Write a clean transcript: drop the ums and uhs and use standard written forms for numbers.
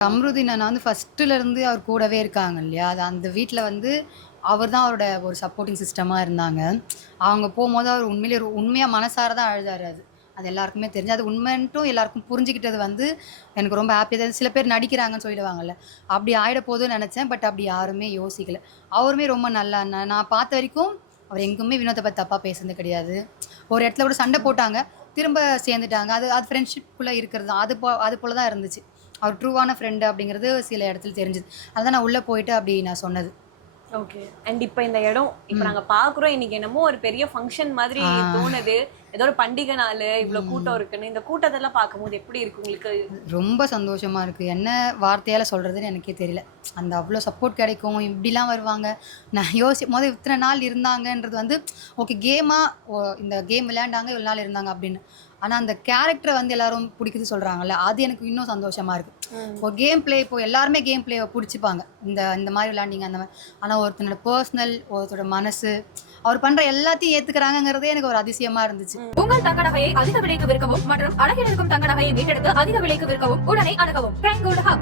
அம்ருதீன் அண்ணா வந்து ஃபர்ஸ்ட்டுலேருந்து அவர் கூடவே இருக்காங்க இல்லையா? அது அந்த வீட்ல வந்து அவர் தான் அவரோட ஒரு சப்போர்ட்டிங் சிஸ்டமா இருந்தாங்க. அவங்க போம்போது அவர் உண்மையிலேயே உண்மையா மனசார தான் அழுதாரு அது. அது எல்லாருக்குமே தெரிஞ்சு. அது உண்மைன்ட்டும் எல்லாருக்கும் புரிஞ்சுக்கிட்டது வந்து எனக்கு ரொம்ப ஹாப்பியா தான் சில பேர் நடிக்கிறாங்கன்னு சொல்லிடுவாங்கல்ல. அப்படி ஆயிட போதுன்னு நெனச்சேன். பட் அப்படி யாருமே யோசிக்கல. அவருமே ரொம்ப நல்ல அண்ணன். நான் பார்த்த வரைக்கும் அவர் எங்குமே வினோத பத்தி தப்பா பேசுனது கிடையாது. ஒரு இடத்துல கூட சண்டை போட்டாங்க. திரும்ப சேர்ந்துட்டாங்க. அது அது ஃப்ரெண்ட்ஷிப்குள்ள இருக்கிறது தான். அது போல தான் இருந்துச்சு. அவர் ட்ரூவான ஃப்ரெண்ட் அப்படிங்கிறது சில இடத்துல தெரிஞ்சுது. அதான் நான் உள்ள போயிட்டு அப்படி நான் சொன்னது. ஓகே. அண்ட் இப்ப இந்த இடம் இப்ப நாங்க பாக்குறோம். இன்னைக்கு என்னமோ ஒரு பெரிய ஃபங்ஷன் மாதிரி ஆ. தோணுது. ஏதோ ஒரு பண்டிகை நாளு, இவ்ளோ கூட்டம் ம். இருக்குன்னு. இந்த கூட்டத்தெல்லாம் பார்க்கும்போது எப்படி இருக்கு உங்களுக்கு? ரொம்ப சந்தோஷமா இருக்கு. என்ன வார்த்தையால சொல்றதுன்னு எனக்கே தெரியல. அந்த அவ்ளோ சப்போர்ட் கிடைக்கும். இப்படிலாம் வருவாங்க. நான் மொத இத்தன நாள் இருந்தாங்கன்றது வந்து ஓகே கேமா இந்த கேம் விளையாண்டாங்க, இவ்வளோ நாள் இருந்தாங்க அப்படின்னு. ஆனா அந்த கேரக்டர வந்து எல்லாரும் புடிக்குது சொல்றாங்கல்ல, அது எனக்கு இன்னும் சந்தோஷமா இருக்கு. ஒரு கேம் பிளே இப்போ எல்லாருமே கேம் பிளேவ புடிச்சுப்பாங்க. இந்த இந்த மாரி விளையாண்டீங்க அந்த மாரி. ஆனா ஒருத்தனோட பெர்சனல், ஒருத்தரோட மனசு, அவர் பண்ற எல்லாத்தையும் ஏத்துக்கிறாங்கங்கிறதே எனக்கு ஒரு அதிசயமா இருந்துச்சு. உங்கள் தங்க நகையை அதிக விலைக்கு விற்கவும் மற்றும் அழகில் இருக்கும் தங்க நகையை மீட்டெடுத்து அதிக விலைக்கு விற்கவும் உடனே அணுகவும். Prime Gold hub.